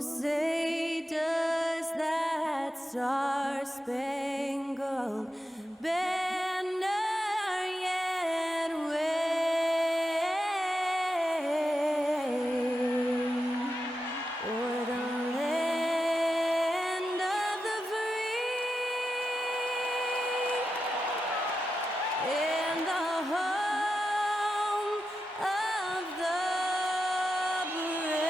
say does that star-spangled banner yet wave o'er the land of the free and the home of the brave.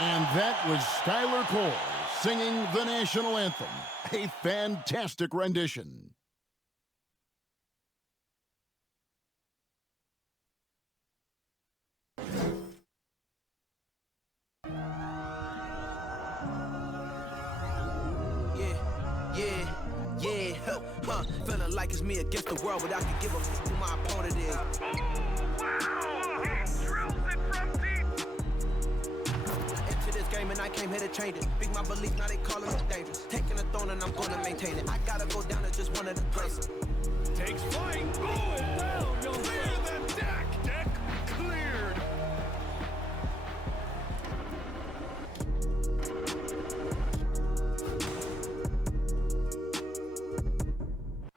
And that was Skylar Cole singing the national anthem. A fantastic rendition. Feeling like it's me against the world, but I can give a f who my opponent is. Into this game and I came here to change it. Big my belief, now they calling me dangerous. Taking the throne and I'm gonna maintain it. I gotta go down as just one of the greatest. Takes flight, going down, you'll clear the deck. Deck cleared.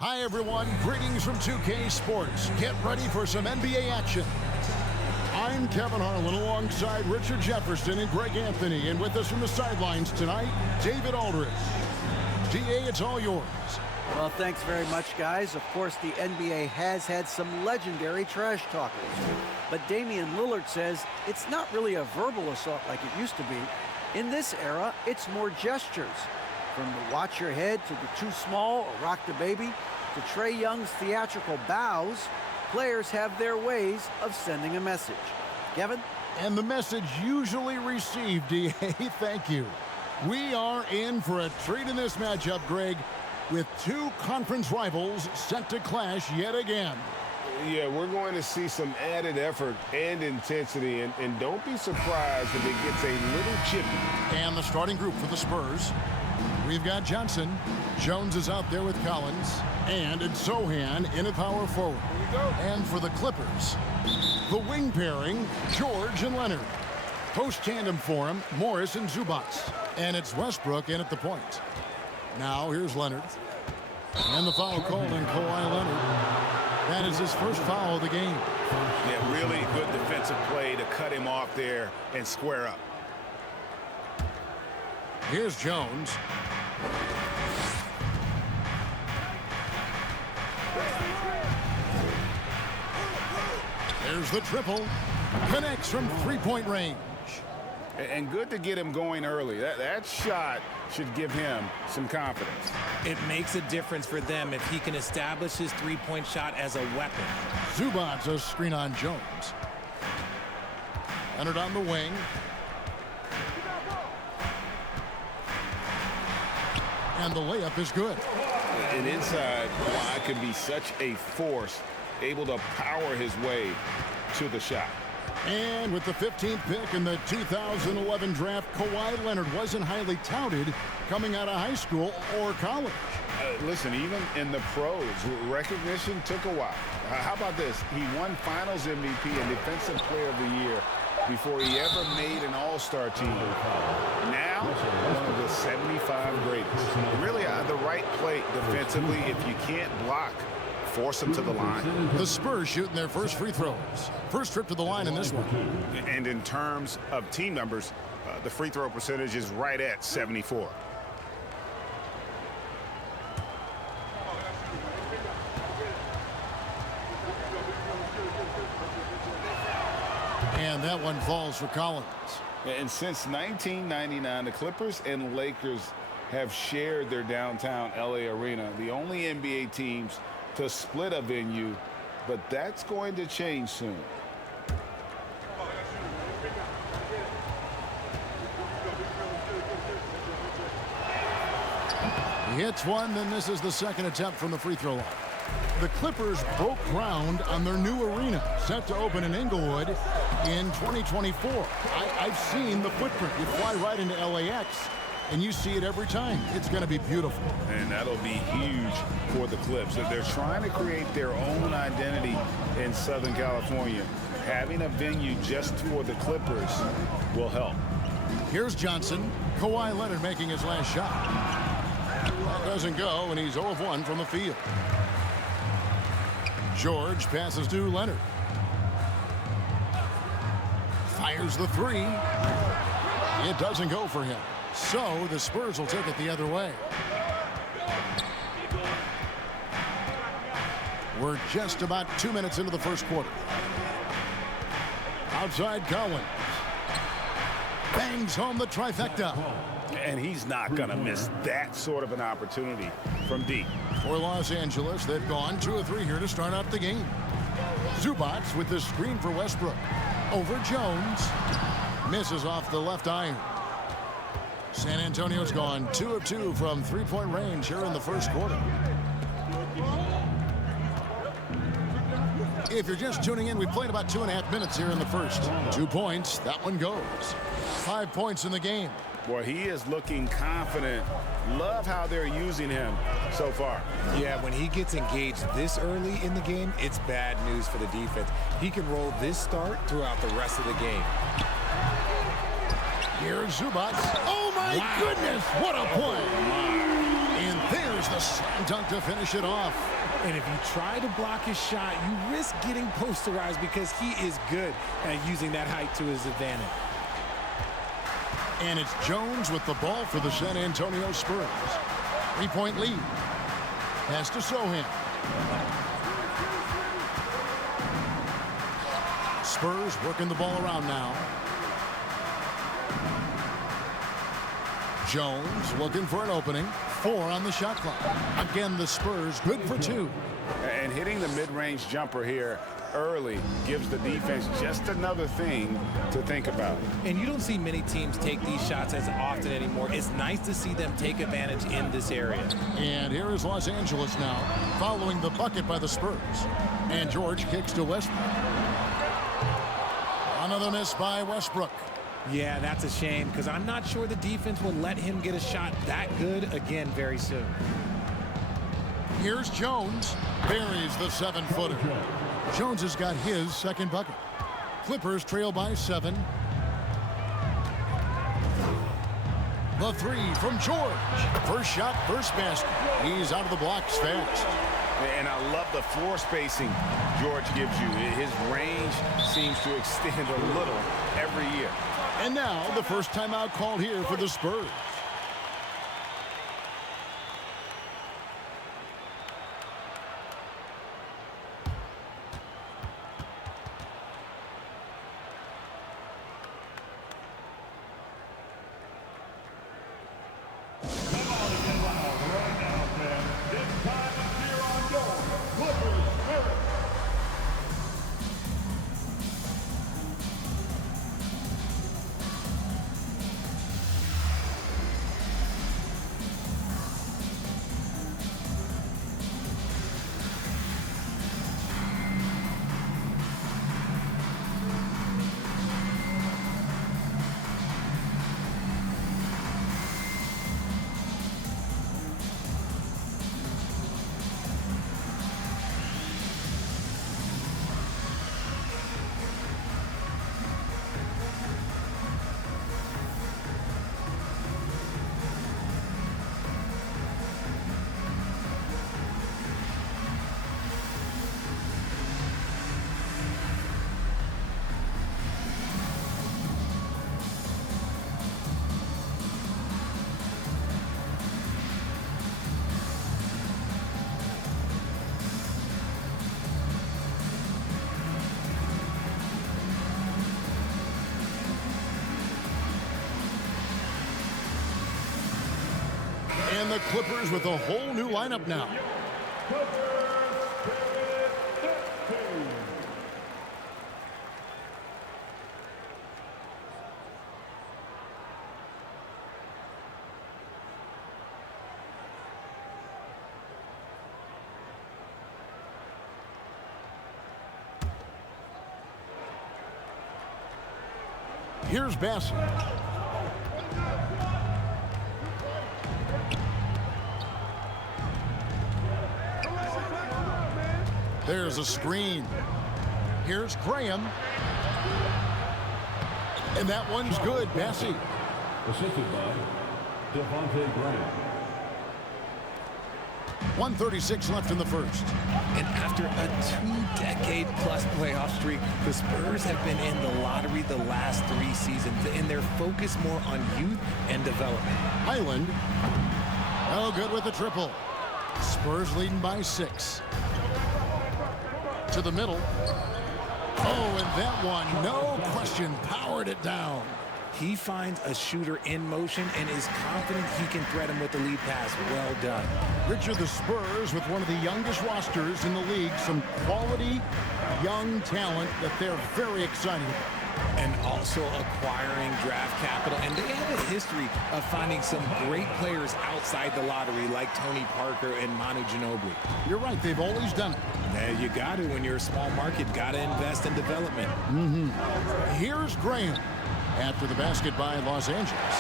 Hi, everyone. Greetings from 2K Sports. Get ready for some NBA action. I'm Kevin Harlan alongside Richard Jefferson and Greg Anthony. And with us from the sidelines tonight, David Aldridge. DA, it's all yours. Well, thanks very much, guys. Of course, the NBA has had some legendary trash talkers. But Damian Lillard says it's not really a verbal assault like it used to be. In this era, it's more gestures. From the watch your head to the too small or rock the baby to Trae Young's theatrical bows, players have their ways of sending a message. Kevin? And the message usually received, DA, thank you. We are in for a treat in this matchup, Greg, with two conference rivals set to clash yet again. Yeah, we're going to see some added effort and intensity, and don't be surprised if it gets a little chippy. And the starting group for the Spurs, we've got Johnson. Jones is out there with Collins. And it's Sohan in at power forward. Here we go. And for the Clippers, the wing pairing, George and Leonard. Post tandem for him, Morris and Zubats. And it's Westbrook in at the point. Now here's Leonard. And the foul called on Kawhi Leonard. That is his first foul of the game. Yeah, really good defensive play to cut him off there and square up. Here's Jones. There's the triple. Connects from three-point range. And good to get him going early. That shot should give him some confidence. It makes a difference for them if he can establish his three-point shot as a weapon. Zubats a screen on Jones. Leonard on the wing. And the layup is good. And inside, Kawhi can be such a force, able to power his way to the shot. And with the 15th pick in the 2011 draft, Kawhi Leonard wasn't highly touted coming out of high school or college. Listen, even in the pros, recognition took a while. How about this? He won Finals MVP and Defensive Player of the Year before he ever made an All-Star team. Now, one of the 75 greatest. Really, the right play defensively. If you can't block, force him to the line. The Spurs shooting their first free throws. First trip to the line in this one. And in terms of team numbers, the free throw percentage is right at 74. And that one falls for Collins. And since 1999, the Clippers and Lakers have shared their downtown LA arena, the only NBA teams to split a venue, but that's going to change soon. He hits one, then this is the second attempt from the free throw line. The Clippers broke ground on their new arena, set to open in Inglewood in 2024. I've seen the footprint. You fly right into LAX, and you see it every time. It's going to be beautiful. And that'll be huge for the Clips. They're trying to create their own identity in Southern California. having a venue just for the Clippers will help. Here's Johnson. Kawhi Leonard making his last shot. That doesn't go, and he's 0 of 1 from the field. George passes to Leonard. Fires the three. It doesn't go for him. So the Spurs will take it the other way. We're just about 2 minutes into the first quarter. Outside Collins. Bangs home the trifecta. And he's not going to miss that sort of an opportunity from deep. For Los Angeles, they've gone 2 of 3 here to start out the game. Zubac with the screen for Westbrook. Over Jones. Misses off the left iron. San Antonio's gone 2 of 2 from three-point range here in the first quarter. If you're just tuning in, we played about 2.5 minutes here in the first. 2 points. That one goes. 5 points in the game. Boy, he is looking confident. Love how they're using him so far. Yeah, when he gets engaged this early in the game, it's bad news for the defense. He can roll this start throughout the rest of the game. Here's Zubac. Oh, my goodness. What a play. And there's the slam dunk to finish it off. And if you try to block his shot, you risk getting posterized because he is good at using that height to his advantage. And it's Jones with the ball for the San Antonio Spurs. 3-point lead. Pass to Sohan. Spurs working the ball around now. Jones looking for an opening. 4 on the shot clock. Again, the Spurs good for 2. And hitting the mid-range jumper here early gives the defense just another thing to think about. And you don't see many teams take these shots as often anymore. It's nice to see them take advantage in this area. And here is Los Angeles now, following the bucket by the Spurs. And George kicks to Westbrook. Another miss by Westbrook. Yeah, that's a shame because I'm not sure the defense will let him get a shot that good again very soon. Here's Jones. Buries the 7-footer. Jones has got his second bucket. Clippers trail by 7. The 3 from George. First shot, first basket. He's out of the blocks fast. And I love the floor spacing George gives you. His range seems to extend a little every year. And now the first timeout called here for the Spurs. And the Clippers with a whole new lineup now. Here's Bassett. There's a screen. Here's Graham. And that one's good. Bessie. Assisted by Devontae Graham. 1:36 left in the first. And after a 2-decade-plus playoff streak, the Spurs have been in the lottery the last 3 seasons, and they're focused more on youth and development. Highland. Oh, good with the triple. Spurs leading by 6. To the middle. Oh, and that one, no question, powered it down. He finds a shooter in motion and is confident he can thread him with the lead pass. Well done. Richard, the Spurs with one of the youngest rosters in the league, some quality young talent that they're very excited about. And also acquiring draft capital. And they have a history of finding some great players outside the lottery like Tony Parker and Manu Ginobili. You're right, they've always done it. Yeah, you got to when you're a small market. Got to invest in development. Here's Graham after the basket by Los Angeles.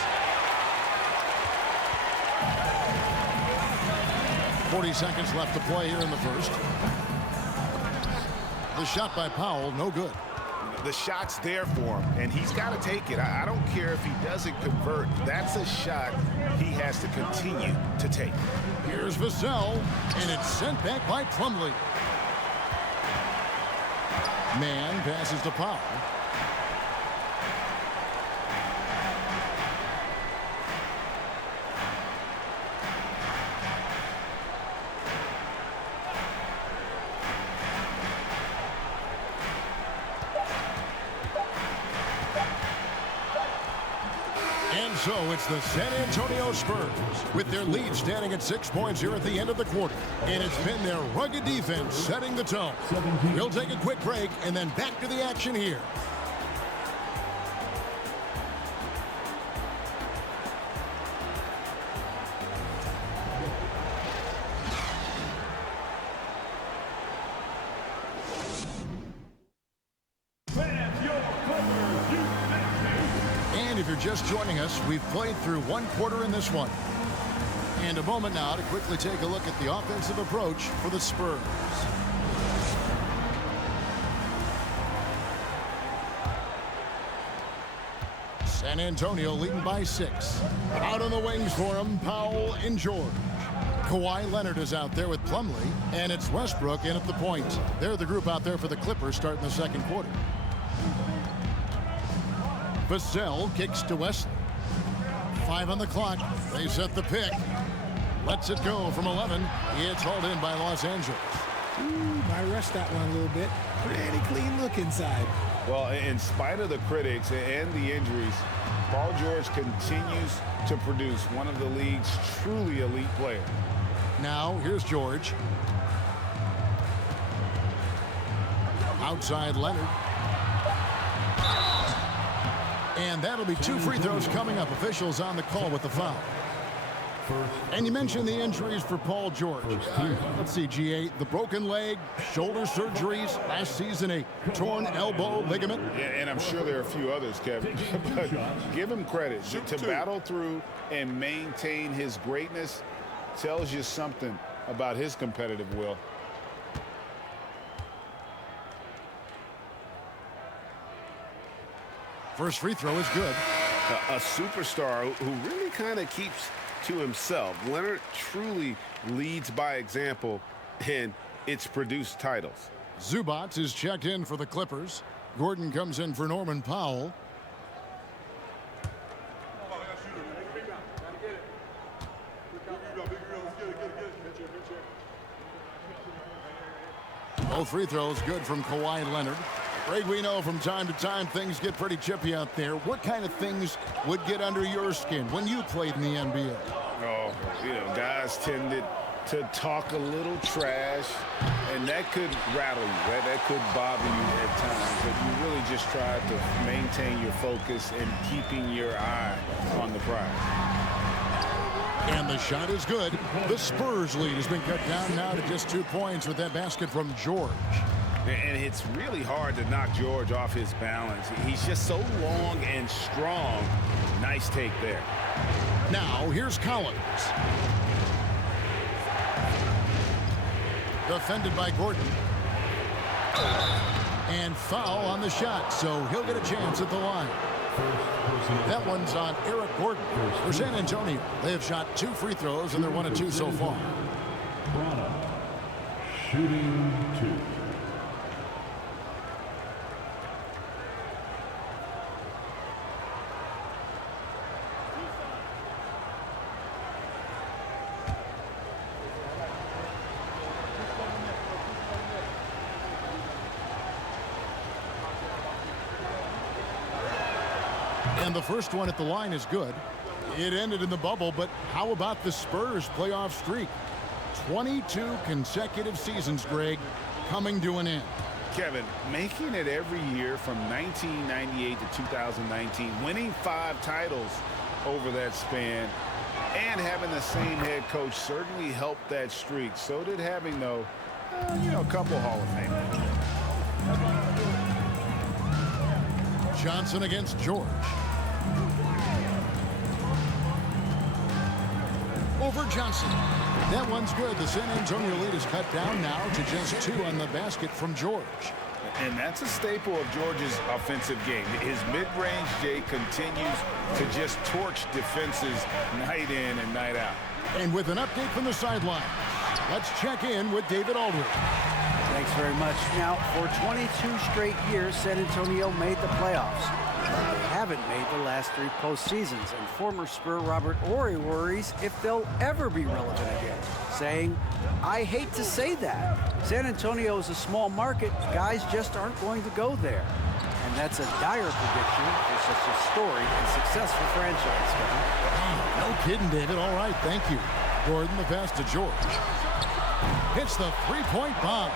40 seconds left to play here in the first. The shot by Powell, no good. The shot's there for him, and he's got to take it. I don't care if he doesn't convert. That's a shot he has to continue to take. Here's Vassell, and it's sent back by Plumlee. Man passes to Powell. And so it's the San Antonio Spurs with their lead standing at 6 points here at the end of the quarter. And it's been their rugged defense setting the tone. We'll take a quick break and then back to the action here. And if you're just joining us, we've played through 1 quarter in this one. And a moment now to quickly take a look at the offensive approach for the Spurs. San Antonio leading by 6. Out on the wings for him, Powell and George. Kawhi Leonard is out there with Plumlee, and it's Westbrook in at the point. They're the group out there for the Clippers starting the second quarter. Vassell kicks to Wesley. 5 on the clock. They set the pick. Lets it go from 11. It's hauled in by Los Angeles. I rushed that one a little bit. Pretty clean look inside. Well, in spite of the critics and the injuries, Paul George continues to produce one of the league's truly elite players. Now, here's George. Outside Leonard. And that'll be 2 free throws coming up. Officials on the call with the foul. And you mentioned the injuries for Paul George. Let's see, G8, the broken leg, shoulder surgeries, last season a torn elbow ligament. Yeah, and I'm sure there are a few others, Kevin. But give him credit. To battle through and maintain his greatness tells you something about his competitive will. First free throw is good. A superstar who really kind of keeps to himself. Leonard truly leads by example, and it's produced titles. Zubac is checked in for the Clippers. Gordon comes in for Norman Powell. Both free throws good from Kawhi Leonard. Greg, we know from time to time things get pretty chippy out there. What kind of things would get under your skin when you played in the NBA? Oh, guys tended to talk a little trash, and that could rattle you. That could bother you at times, but you really just try to maintain your focus and keeping your eye on the prize. And the shot is good. The Spurs lead has been cut down now to just 2 points with that basket from George. And it's really hard to knock George off his balance. He's just so long and strong. Nice take there. Now, here's Collins. Defended by Gordon. And foul on the shot, so he'll get a chance at the line. That one's on Eric Gordon. For San Antonio, they have shot 2 free throws, and they're 1 of 2 so far. Shooting 2. And the first one at the line is good. It ended in the bubble, but how about the Spurs playoff streak? 22 consecutive seasons, Greg, coming to an end. Kevin, making it every year from 1998 to 2019, winning 5 titles over that span, and having the same head coach certainly helped that streak. So did having, though, a couple Hall of Famers. Johnson against George. Over Johnson. That one's good. The San Antonio lead is cut down now to just 2 on the basket from George. And that's a staple of George's offensive game. His mid-range J continues to just torch defenses night in and night out. And with an update from the sideline, let's check in with David Aldridge. Thanks very much. Now, for 22 straight years, San Antonio made the playoffs. They haven't made the last 3 postseasons, and former Spur Robert Horry worries if they'll ever be relevant again, saying, "I hate to say that. San Antonio is a small market. Guys just aren't going to go there." And that's a dire prediction for such a storied and successful franchise, Kevin. No kidding, David. All right, thank you. Gordon, the pass to George. Hits the 3-point bomb.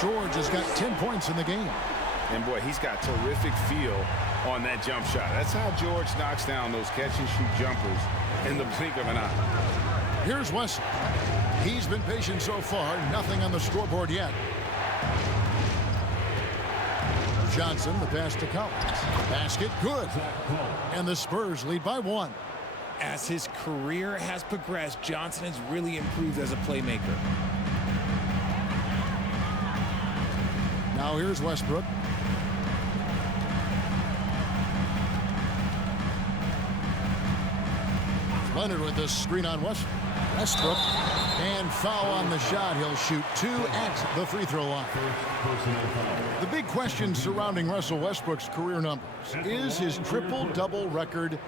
George has got 10 points in the game. And boy, he's got terrific feel on that jump shot. That's how George knocks down those catch-and-shoot jumpers in the blink of an eye. Here's Wesley. He's been patient so far. Nothing on the scoreboard yet. Johnson, the pass to Collins. Basket, good. And the Spurs lead by 1. As his career has progressed, Johnson has really improved as a playmaker. Now here's Westbrook. Leonard with the screen on Westbrook. And foul on the shot. He'll shoot 2 at the free throw line. The big question surrounding Russell Westbrook's career numbers is his triple-double record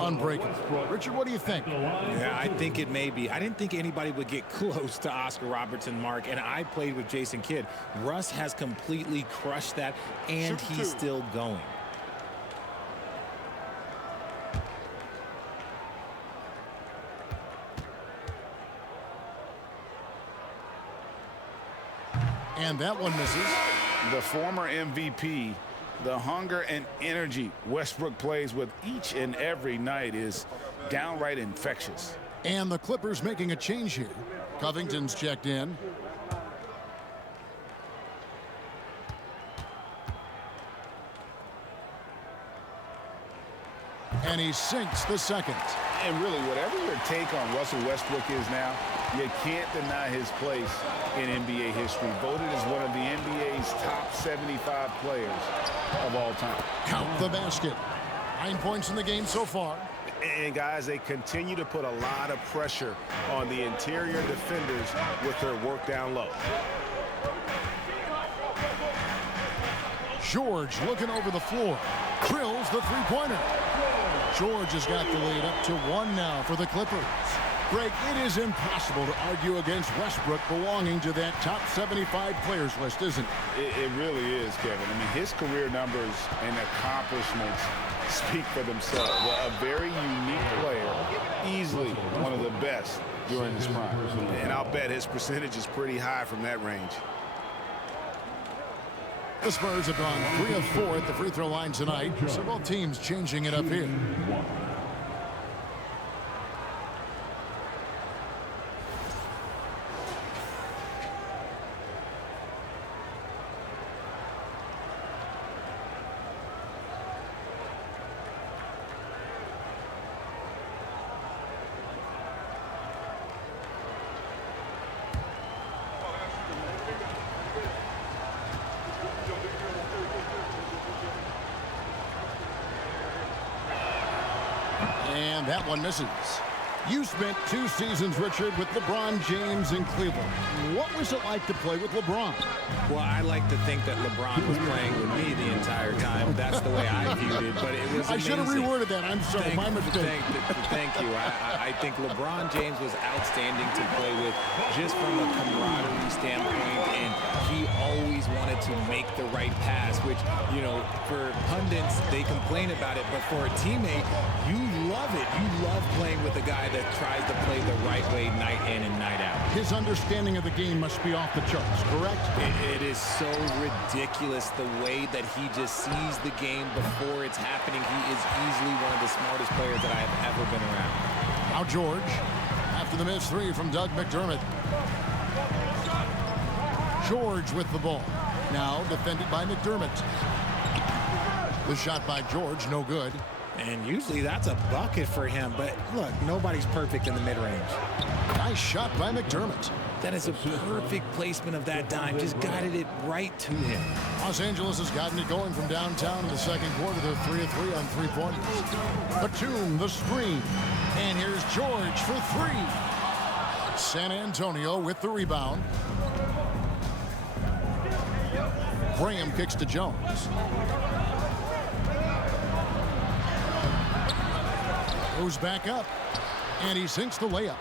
unbreakable. Richard, what do you think? Yeah, I think it may be. I didn't think anybody would get close to Oscar Robertson, Mark, and I played with Jason Kidd. Russ has completely crushed that, and he's still going. And that one misses. The former MVP, the hunger and energy Westbrook plays with each and every night is downright infectious. And the Clippers making a change here. Covington's checked in. And he sinks the second. And really, whatever your take on Russell Westbrook is now, you can't deny his place in NBA history. Voted as one of the NBA's top 75 players of all time. Count the basket. 9 points in the game so far. And guys, they continue to put a lot of pressure on the interior defenders with their work down low. George looking over the floor. Drills the three-pointer. George has got the lead up to 1 now for the Clippers. Greg, it is impossible to argue against Westbrook belonging to that top 75 players list, isn't it? It really is, Kevin. I mean, his career numbers and accomplishments speak for themselves. A very unique player, easily one of the best during his prime. And I'll bet his percentage is pretty high from that range. The Spurs have gone 3 of 4 at the free throw line tonight. So both teams changing it up here. And that one misses. You spent 2 seasons, Richard, with LeBron James in Cleveland. What was it like to play with LeBron? Well, I like to think that LeBron was playing with me the entire time. That's the way I viewed it, but it was I should have reworded that. I'm sorry, my mistake. Thank you. I think LeBron James was outstanding to play with just from a camaraderie standpoint, and he always wanted to make the right pass, which, you know, for pundits, they complain about it, but for a teammate, you love it. You love playing with a guy that tries to play the right way night in and night out. His understanding of the game must be off the charts, correct? It is so ridiculous the way that he just sees the game before it's happening. He is easily one of the smartest players that I have ever been around. Now George, after the missed 3 from Doug McDermott. George with the ball. Now defended by McDermott. The shot by George, no good. And usually that's a bucket for him, but look, nobody's perfect in the mid-range. Nice shot by McDermott. That is a perfect placement of that dime. Just guided it right to him. Los Angeles has gotten it going from downtown in the second quarter. They're 3 of 3 on 3-pointers. Batum, the screen. And here's George for 3. San Antonio with the rebound. Graham kicks to Jones. Goes back up, and he sinks the layup.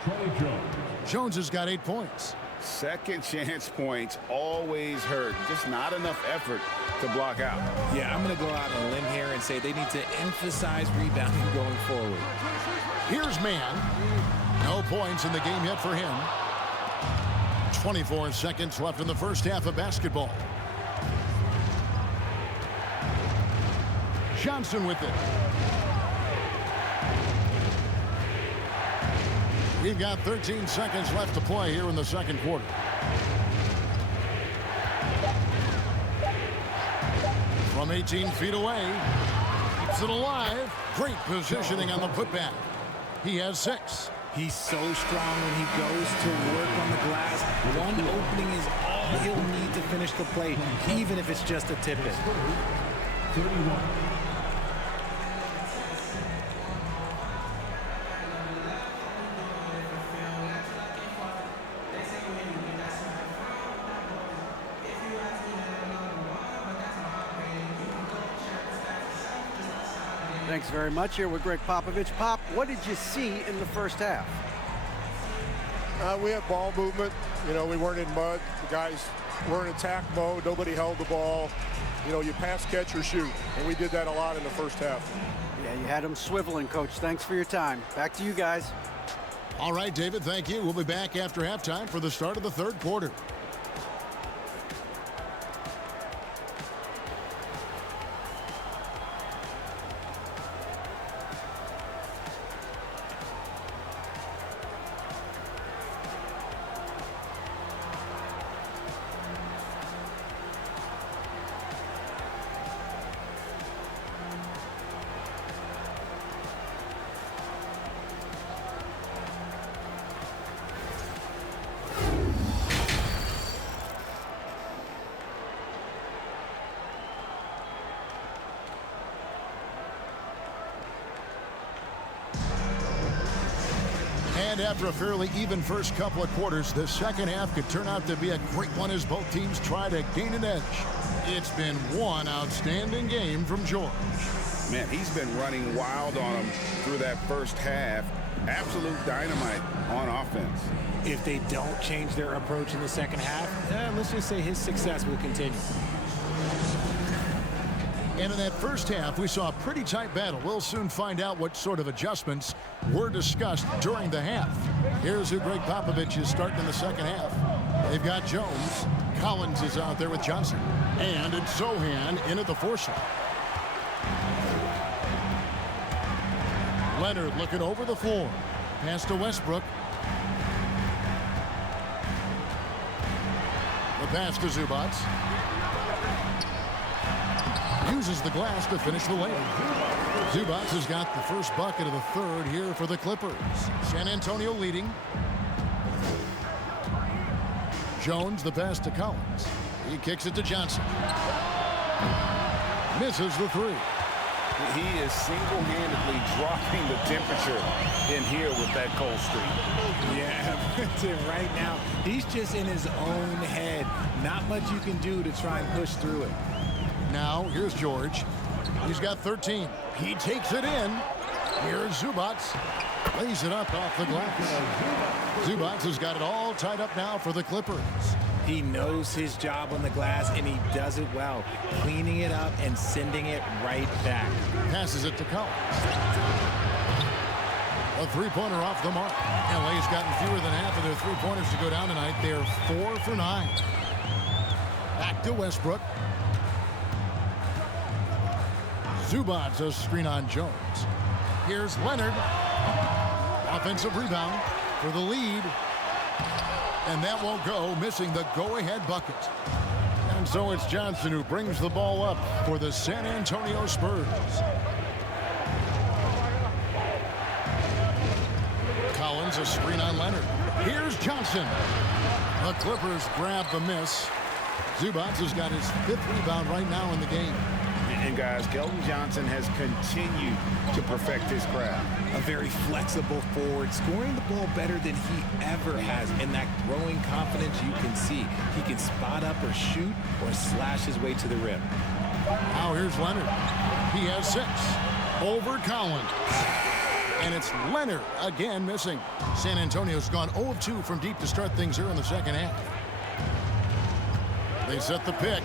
Jones has got 8 points. Second chance points always hurt. Just not enough effort to block out. Yeah, I'm going to go out on a limb here and say they need to emphasize rebounding going forward. Here's Mann. No points in the game yet for him. 24 seconds left in the first half of basketball. Johnson with it. We've got 13 seconds left to play here in the second quarter. From 18 feet away, keeps it alive. Great positioning on the putback. He has 6. He's so strong when he goes to work on the glass. One opening is all he'll need to finish the play, even if it's just a tip-in. 31. Thanks very much. Here with Greg Popovich. Pop, what did you see in the first half? We had ball movement. You know, we weren't in mud. The guys were in attack mode. Nobody held the ball. You know, you pass, catch, or shoot. And we did that a lot in the first half. Yeah, you had them swiveling, Coach. Thanks for your time. Back to you guys. All right, David, thank you. We'll be back after halftime for the start of the third quarter. And after a fairly even first couple of quarters, the second half could turn out to be a great one as both teams try to gain an edge. It's been one outstanding game from George. Man, he's been running wild on them through that first half. Absolute dynamite on offense. If they don't change their approach in the second half, let's just say his success will continue. And in that first half, we saw a pretty tight battle. We'll soon find out what sort of adjustments were discussed during the half. Here's who Greg Popovich is starting in the second half. They've got Jones. Collins is out there with Johnson. And it's Zohan in at the 4 slot. Leonard looking over the floor. Pass to Westbrook. The pass to Zubac. Uses the glass to finish the layup. Zubac has got the first bucket of the third here for the Clippers. San Antonio leading. Jones, the pass to Collins. He kicks it to Johnson. Misses the 3. He is single-handedly dropping the temperature in here with that cold streak. Yeah, right now, he's just in his own head. Not much you can do to try and push through it. Now, here's George. He's got 13. He takes it in. Here's Zubats. Lays it up off the glass. Zubats has got it all tied up now for the Clippers. He knows his job on the glass, and he does it well, cleaning it up and sending it right back. Passes it to Collins. A three-pointer off the mark. LA's gotten fewer than half of their three-pointers to go down tonight. They're 4 for 9. Back to Westbrook. Zubats a screen on Jones. Here's Leonard. Offensive rebound for the lead. And that won't go, missing the go-ahead bucket. And so it's Johnson who brings the ball up for the San Antonio Spurs. Collins a screen on Leonard. Here's Johnson. The Clippers grab the miss. Zubats has got his 5th rebound right now in the game. And guys, Keldon Johnson has continued to perfect his craft. A very flexible forward, scoring the ball better than he ever has. And that growing confidence you can see. He can spot up or shoot or slash his way to the rim. Now here's Leonard. He has 6. Over Collins. And it's Leonard again missing. San Antonio's gone 0 of 2 from deep to start things here in the second half. They set the pick.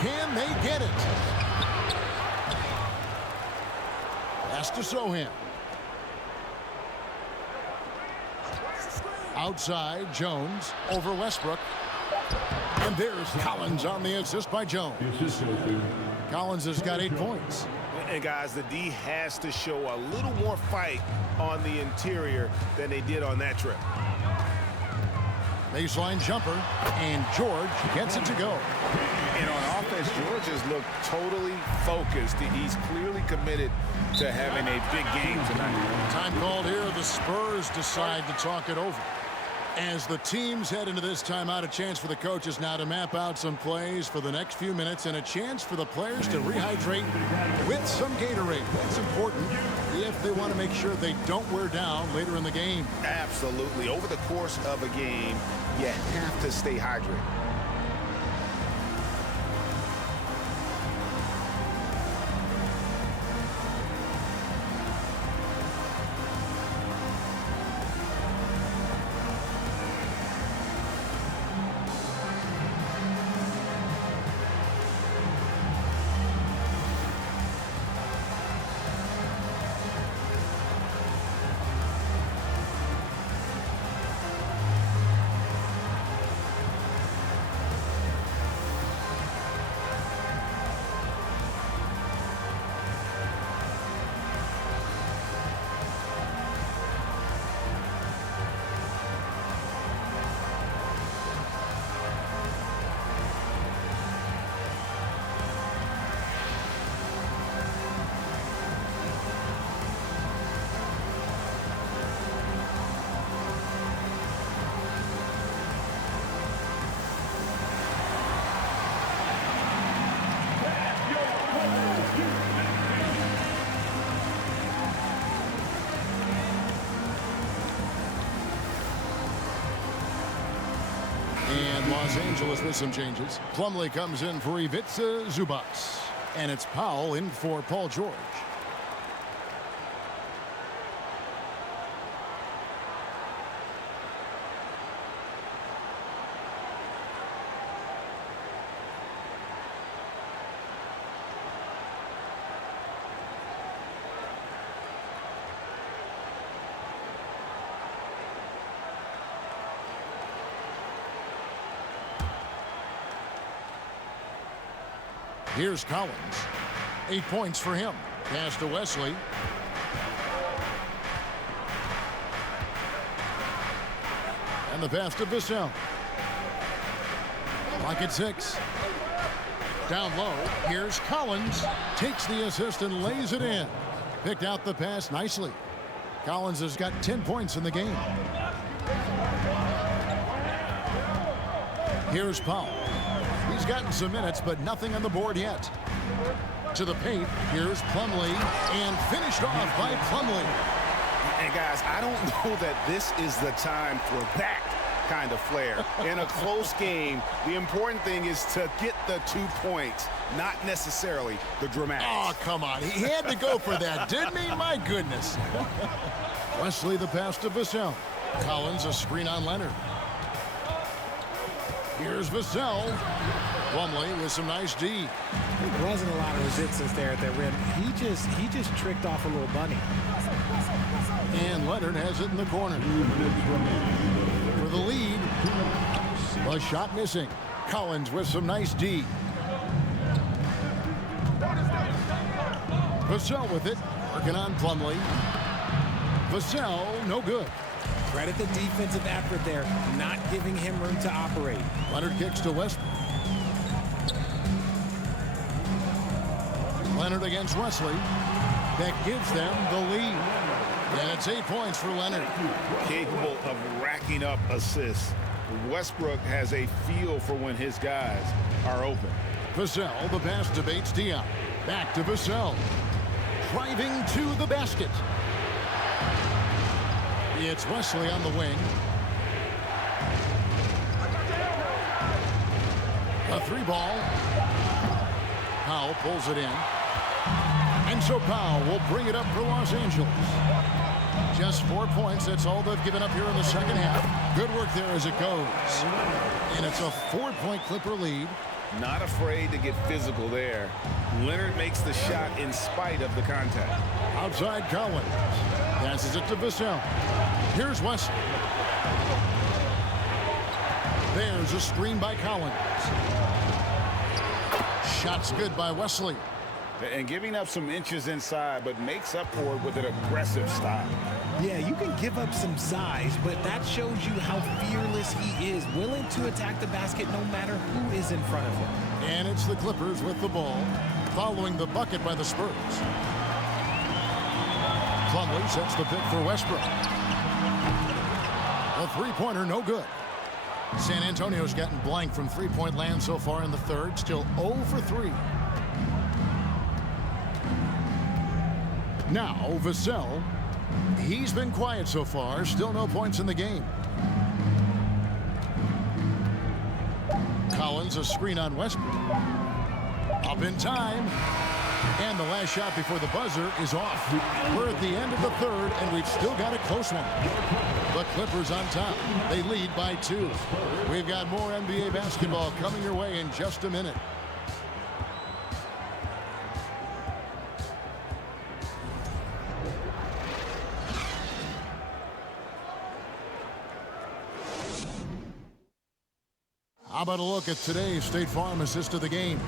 Can they get it? Pass to Sohan. Outside, Jones over Westbrook. And there's Collins on the assist by Jones. Collins has got 8 points. And guys, the D has to show a little more fight on the interior than they did on that trip. Baseline jumper, and George gets it to go. And on offense, George has looked totally focused. He's clearly committed to having a big game tonight. Time called here. The Spurs decide to talk it over. As the teams head into this timeout, a chance for the coaches now to map out some plays for the next few minutes and a chance for the players to rehydrate with some Gatorade. That's important if they want to make sure they don't wear down later in the game. Absolutely. Over the course of a game, you have to stay hydrated. And Los Angeles with some changes. Plumlee comes in for Ivica Zubats. And it's Powell in for Paul George. Here's Collins. 8 points for him. Pass to Wesley. And the pass to Bissell. Clock at 6. Down low. Here's Collins. Takes the assist and lays it in. Picked out the pass nicely. Collins has got 10 points in the game. Here's Powell. He's He's gotten some minutes, but nothing on the board yet. To the paint, here's Plumlee, and finished off by Plumlee. And guys, I don't know that this is the time for that kind of flair. In a close game, the important thing is to get the 2 points, not necessarily the dramatics. Oh, come on. He had to go for that, didn't he? My goodness. Wesley the pass to Vassell. Collins a screen on Leonard. Here's Vassell. Plumlee with some nice D. There wasn't a lot of resistance there at the rim. He just tricked off a little bunny. And Leonard has it in the corner. For the lead. A shot missing. Collins with some nice D. Vassell with it. Working on Plumlee. Vassell, no good. Credit the defensive effort there, not giving him room to operate. Leonard kicks to West. Leonard against Wesley. That gives them the lead. And it's 8 points for Leonard. Capable of racking up assists. Westbrook has a feel for when his guys are open. Vassell, the pass debates Dion. Back to Vassell. Driving to the basket. It's Wesley on the wing. A 3-ball. Powell pulls it in. And so Powell will bring it up for Los Angeles. Just 4 points. That's all they've given up here in the second half. Good work there as it goes. And it's a 4-point Clipper lead. Not afraid to get physical there. Leonard makes the shot in spite of the contact. Outside Collins. Passes it to Vassell. Here's Wesley. There's a screen by Collins. Shot's good by Wesley. And giving up some inches inside, but makes up for it with an aggressive style. Yeah, you can give up some size, but that shows you how fearless he is, willing to attack the basket no matter who is in front of him. And it's the Clippers with the ball, following the bucket by the Spurs. Plumlee sets the pick for Westbrook. A three-pointer, no good. San Antonio's gotten blank from three-point land so far in the third, still 0 for 3. Now, Vassell, he's been quiet so far, still no points in the game. Collins, a screen on Westbrook. Up in time. And the last shot before the buzzer is off. We're at the end of the third, and we've still got a close one. The Clippers on top. They lead by 2. We've got more NBA basketball coming your way in just a minute. How about a look at today's State Farm assist of the game?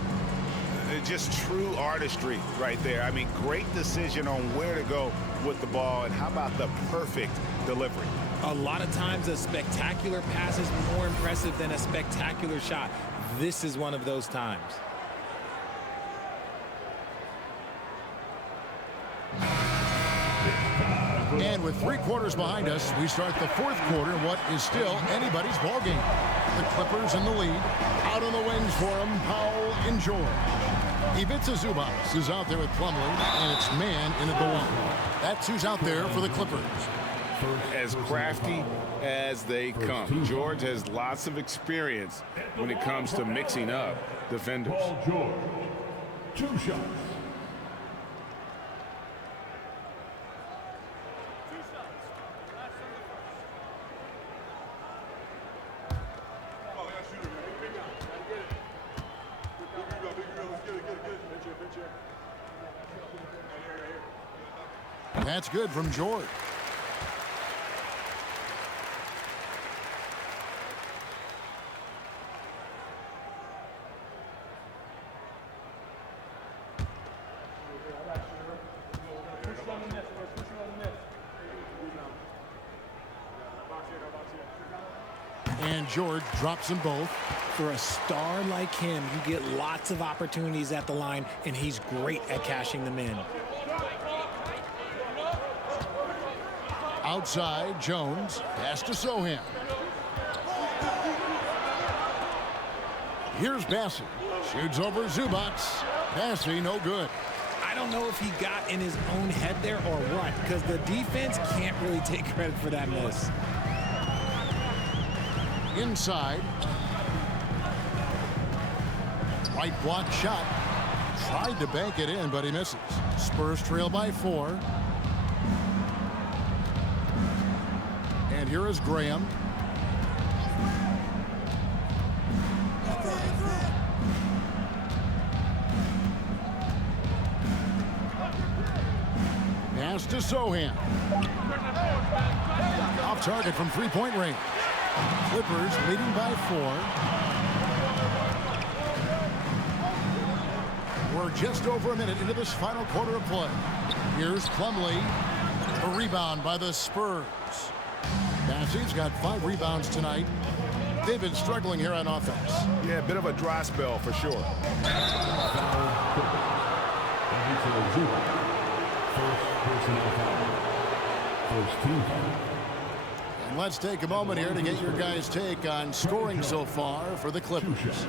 Just true artistry right there. I mean, great decision on where to go with the ball, and how about the perfect delivery? A lot of times a spectacular pass is more impressive than a spectacular shot. This is one of those times. And with 3 quarters behind us, we start the fourth quarter in what is still anybody's ball game. The Clippers in the lead. Out on the wings for them, Powell and George. Ivica Zubac is out there with Plumlee, and it's man in at the 1. That's who's out there for the Clippers. As crafty as they come. George has lots of experience when it comes to mixing up defenders. Paul George, 2 shots. That's good from George. And George drops them both. For a star like him, you get lots of opportunities at the line, and he's great at cashing them in. Outside, Jones. Pass to Sohan. Here's Bassey. Shoots over Zubac. Bassey, no good. I don't know if he got in his own head there or what, because the defense can't really take credit for that miss. Inside. Right block shot. Tried to bank it in, but he misses. Spurs trail by 4. And here is Graham. Pass to Sohan. Off target from three-point range. Clippers leading by 4. We're just over a minute into this final quarter of play. Here's Plumlee. A rebound by the Spurs. Bassey's got 5 rebounds tonight. They've been struggling here on offense. Yeah, a bit of a dry spell for sure. And let's take a moment here to get your guys' take on scoring so far for the Clippers.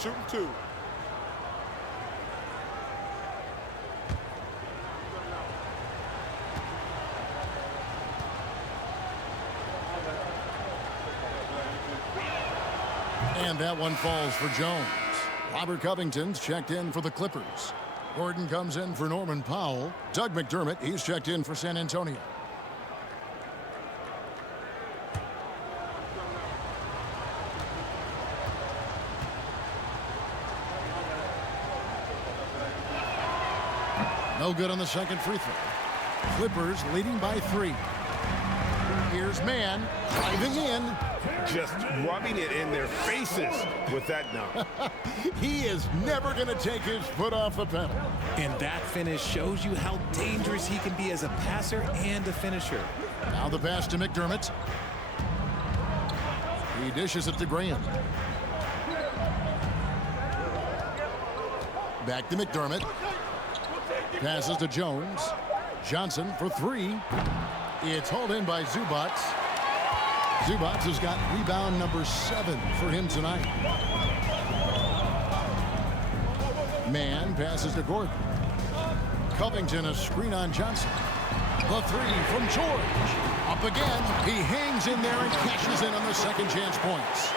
Shooting 2. And that one falls for Jones. Robert Covington's checked in for the Clippers. Gordon comes in for Norman Powell. Doug McDermott, he's checked in for San Antonio. No good on the second free throw. Clippers leading by 3. Here's Mann driving in. Just rubbing it in their faces with that dunk. He is never going to take his foot off the pedal. And that finish shows you how dangerous he can be as a passer and a finisher. Now the pass to McDermott. He dishes it to Graham. Back to McDermott. Passes to Jones. Johnson for 3. It's hauled in by Zubac. Zubac has got rebound number 7 for him tonight. Mann passes to Gordon. Covington a screen on Johnson. The 3 from George. Up again. He hangs in there and cashes in on the second chance points.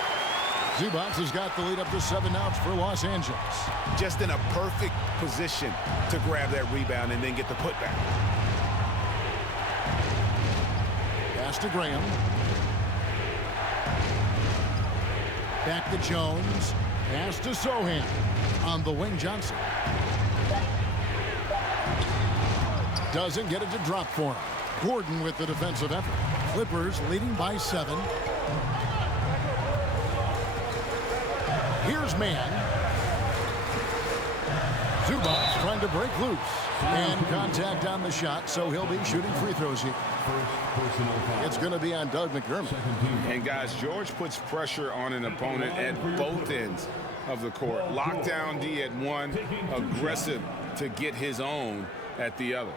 Zubac has got the lead up to 7 now for Los Angeles. Just in a perfect position to grab that rebound and then get the putback. Pass to Graham. Back to Jones. Pass to Sohan. On the wing, Johnson. Doesn't get it to drop for him. Gordon with the defensive effort. Clippers leading by 7. Here's Mann. Zubac trying to break loose. And contact on the shot, so he'll be shooting free throws here. It's going to be on Doug McDermott. And guys, George puts pressure on an opponent at both ends of the court. Lockdown D at one, aggressive to get his own at the other.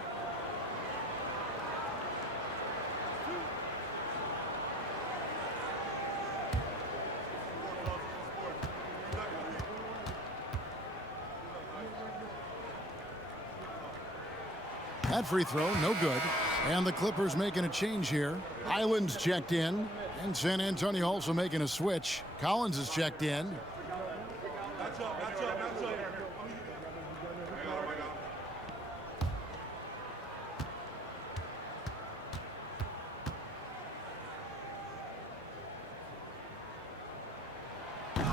That free throw, no good. And the Clippers making a change here. Highland's checked in. And San Antonio also making a switch. Collins is checked in.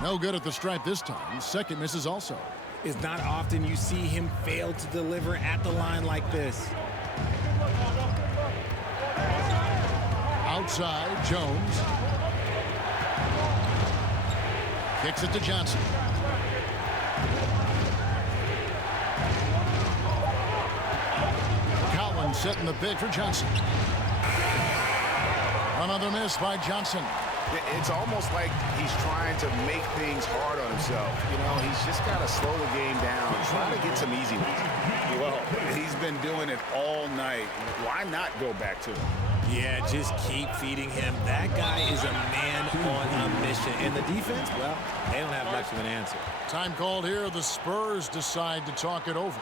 No good at the stripe this time. Second misses also. It's not often you see him fail to deliver at the line like this. Outside, Jones. Kicks it to Johnson. Collins setting the big for Johnson. Another miss by Johnson. It's almost like he's trying to make things hard on himself. You know, he's just got to slow the game down, try to get some easy ones. Well, he's been doing it all night. Why not go back to it? Yeah, just keep feeding him. That guy is a man on a mission. And the defense, well, they don't have much of an answer. Time called here. The Spurs decide to talk it over.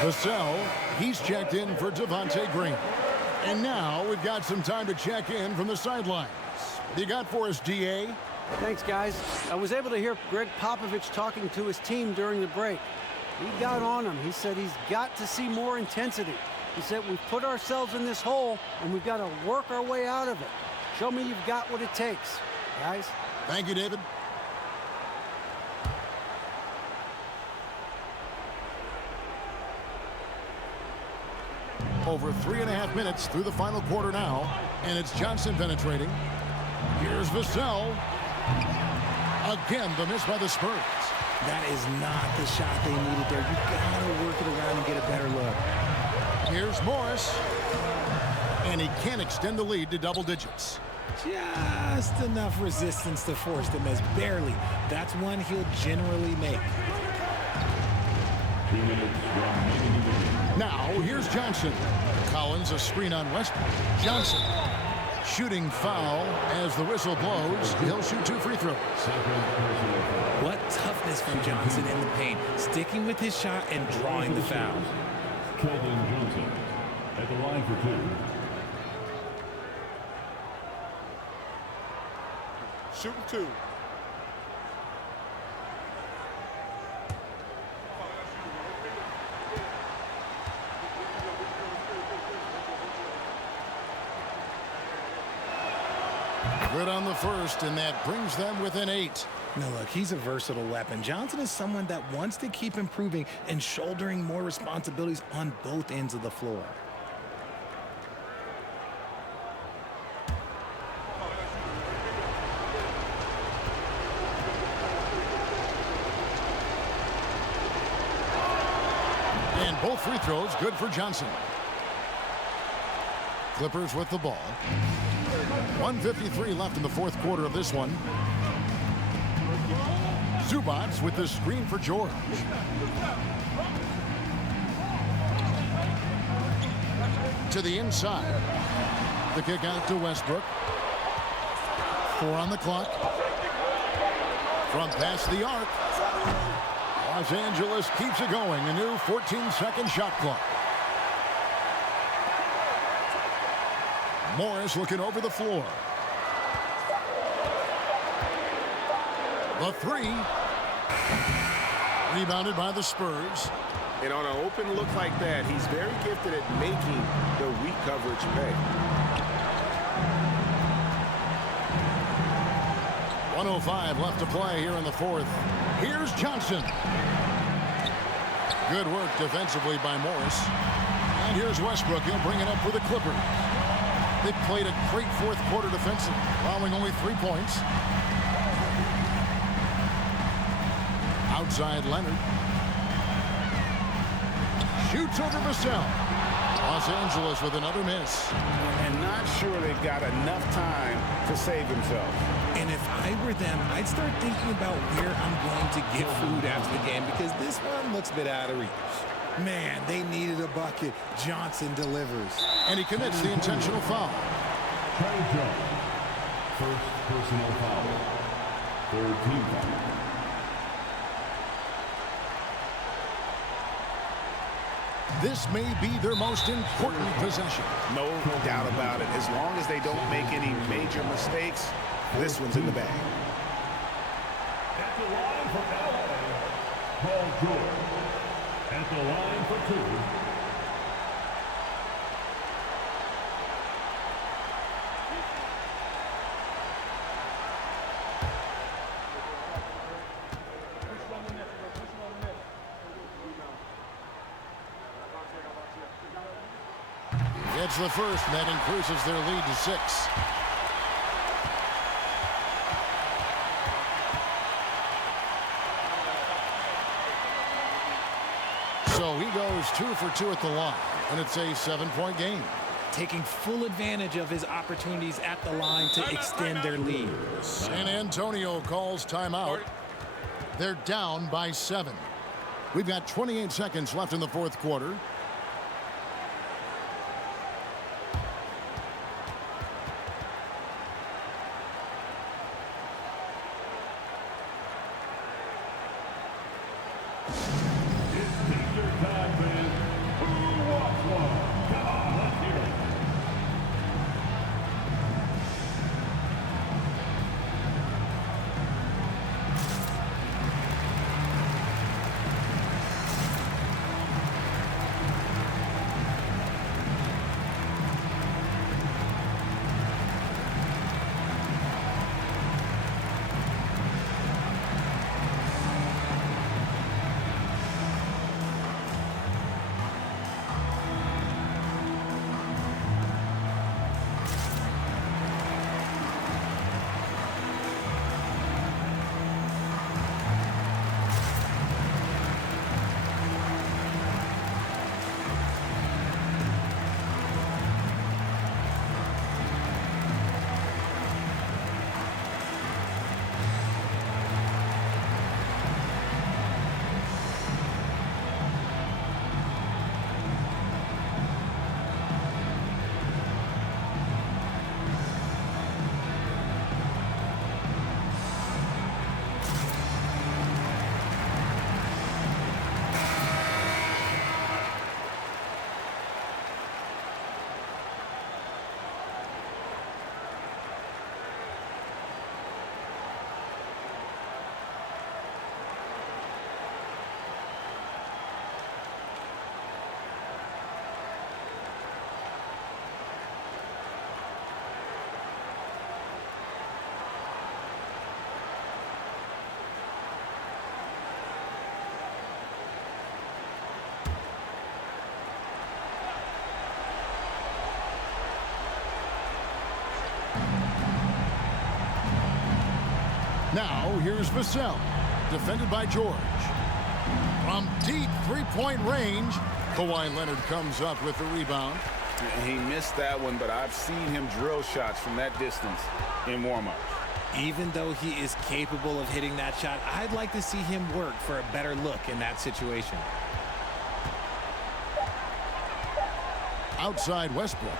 Vassell, he's checked in for Devontae Green. And now we've got some time to check in from the sidelines. What do you got for us, DA? Thanks, guys. I was able to hear Greg Popovich talking to his team during the break. He got on him. He said he's got to see more intensity. He said we've put ourselves in this hole, and we've got to work our way out of it. Show me you've got what it takes, guys. Thank you, David. Over 3.5 minutes through the final quarter now, and it's Johnson penetrating. Here's Vassell. Again, the miss by the Spurs. That is not the shot they needed there. You gotta work it around and get a better look. Here's Morris. And he can't extend the lead to double digits. Just enough resistance to force them as barely. That's one he'll generally make. Now, here's Johnson. Collins, a screen on West. Johnson. Shooting foul as the whistle blows. He'll shoot 2 free throws. What toughness from Johnson in the paint. Sticking with his shot and drawing the foul. Keldon Johnson at the line for 2. Shooting 2. Good on the first, and that brings them within 8. Now, look, he's a versatile weapon. Johnson is someone that wants to keep improving and shouldering more responsibilities on both ends of the floor. And both free throws good for Johnson. Clippers with the ball. 1:53 left in the fourth quarter of this one. Zubac with the screen for George. To the inside. The kick out to Westbrook. 4 on the clock. From past the arc. Los Angeles keeps it going. A new 14-second shot clock. Morris looking over the floor. The 3. Rebounded by the Spurs. And on an open look like that, he's very gifted at making the weak coverage pay. 1:05 left to play here in the fourth. Here's Johnson. Good work defensively by Morris. And here's Westbrook. He'll bring it up for the Clippers. They played a great fourth quarter defensive, allowing only 3 points. Outside Leonard. Shoots over Vassell. Los Angeles with another miss. And not sure they've got enough time to save themselves. And if I were them, I'd start thinking about where I'm going to get food after the game because this one looks a bit out of reach. Man, they needed a bucket. Johnson delivers. And he commits the intentional foul. First personal foul. Third team foul. This may be their most important possession. No doubt about it. As long as they don't make any major mistakes, this one's in the bag. At the line for LA, Paul George. At the line for 2. Gets the first, and that increases their lead to 6. So he goes 2 for 2 at the line, and it's a 7-point game. Taking full advantage of his opportunities at the line to extend their lead. San Antonio calls timeout. They're down by 7. We've got 28 seconds left in the fourth quarter. Now, here's Vassell, defended by George. From deep three-point range, Kawhi Leonard comes up with the rebound. He missed that one, but I've seen him drill shots from that distance in warm-up. Even though he is capable of hitting that shot, I'd like to see him work for a better look in that situation. Outside Westbrook.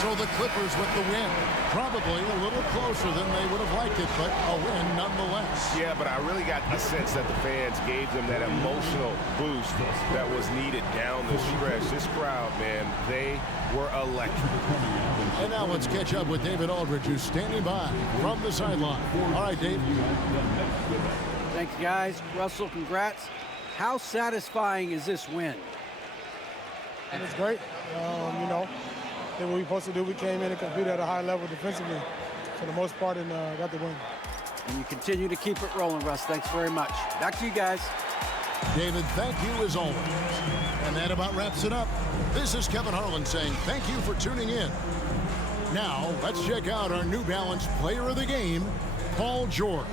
So the Clippers with the win. Probably a little closer than they would have liked it, but a win nonetheless. Yeah, but I really got the sense that the fans gave them that emotional boost that was needed down the stretch. This crowd, man, they were electric. And now let's catch up with David Aldridge, who's standing by from the sideline. All right, Dave. Thanks, guys. Russell, congrats. How satisfying is this win? And it's great. You know, did what we were supposed to do. We came in and competed at a high level defensively for the most part and got the win. And you continue to keep it rolling, Russ. Thanks very much. Back to you guys. David, thank you as always. And that about wraps it up. This is Kevin Harlan saying thank you for tuning in. Now, let's check out our New Balance player of the game, Paul George.